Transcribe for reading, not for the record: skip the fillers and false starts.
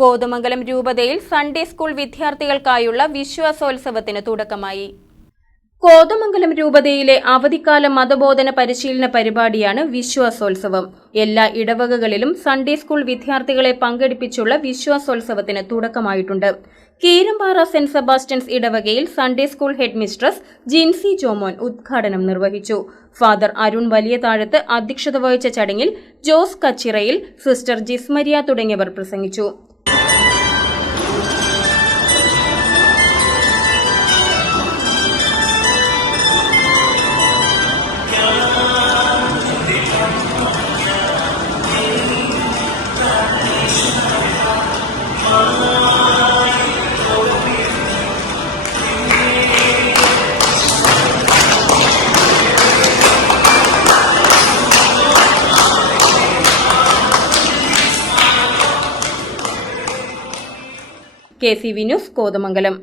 കോതമംഗലം രൂപതയിൽ Sunday school വിദ്യാർത്ഥികൾക്കായുള്ള വിശ്വാസോത്സവത്തിന് തുടക്കമായി. കോതമംഗലം രൂപതയിലെ അവധിക്കാല മതബോധന പരിശീലന പരിപാടിയാണ് വിശ്വാസോത്സവം. എല്ലാ ഇടവകകളിലും സൺഡേ സ്കൂൾ വിദ്യാർത്ഥികളെ പങ്കെടുപ്പിച്ചുള്ള വിശ്വാസോത്സവത്തിന് തുടക്കമായിട്ടുണ്ട്. കീരമ്പാറ സെന്റ് സെബാസ്റ്റ്യൻസ് ഇടവകയിൽ Sunday school head mistress Jincy Jomon ഉദ്ഘാടനം നിർവഹിച്ചു. ഫാദർ അരുൺ വലിയതാഴത്ത് അധ്യക്ഷത വഹിച്ച ചടങ്ങിൽ ജോസ് കച്ചിറയിൽ, സിസ്റ്റർ ജിസ്മരിയ തുടങ്ങിയവർ പ്രസംഗിച്ചു. KCV news Kothamangalam.